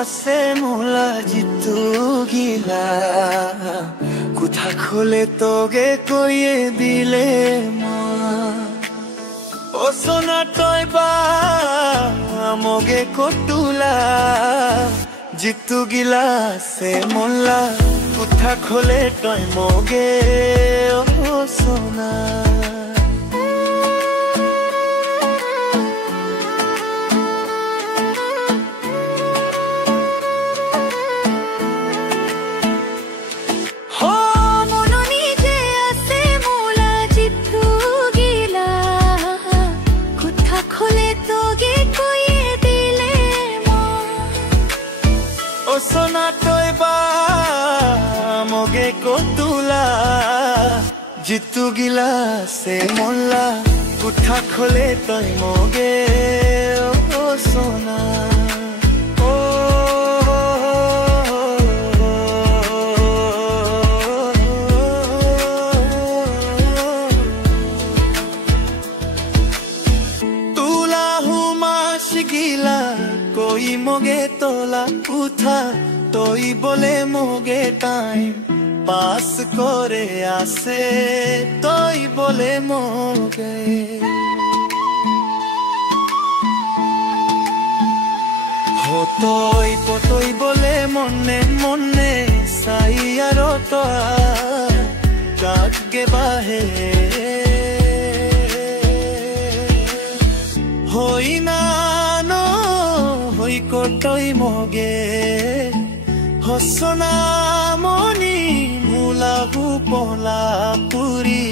আছে মোলা জিতু গিলা কোথা খোলে তোগে কইয়ে দিলে মা ও সোনা তই বা মগে কটুলা জিতু গিলা আছে মোলা কোথা খোলে তই মগে ও সোনা সোনা তই বা মগে কটুলা জিতু গিলা সে মোল্লা কোঠা খোলে তই মগে ও সোনা ও তুলা হুমাস গিলা কই মগে তোলা উঠা তই বলে মগে টাইম পাস করে আসে তই বলে মগে হতই পতই বলে মনে মনে সাই আর কাটগে বাহে হই না হই কটই মগে হসনা মনি মুলাবু পলা পুরি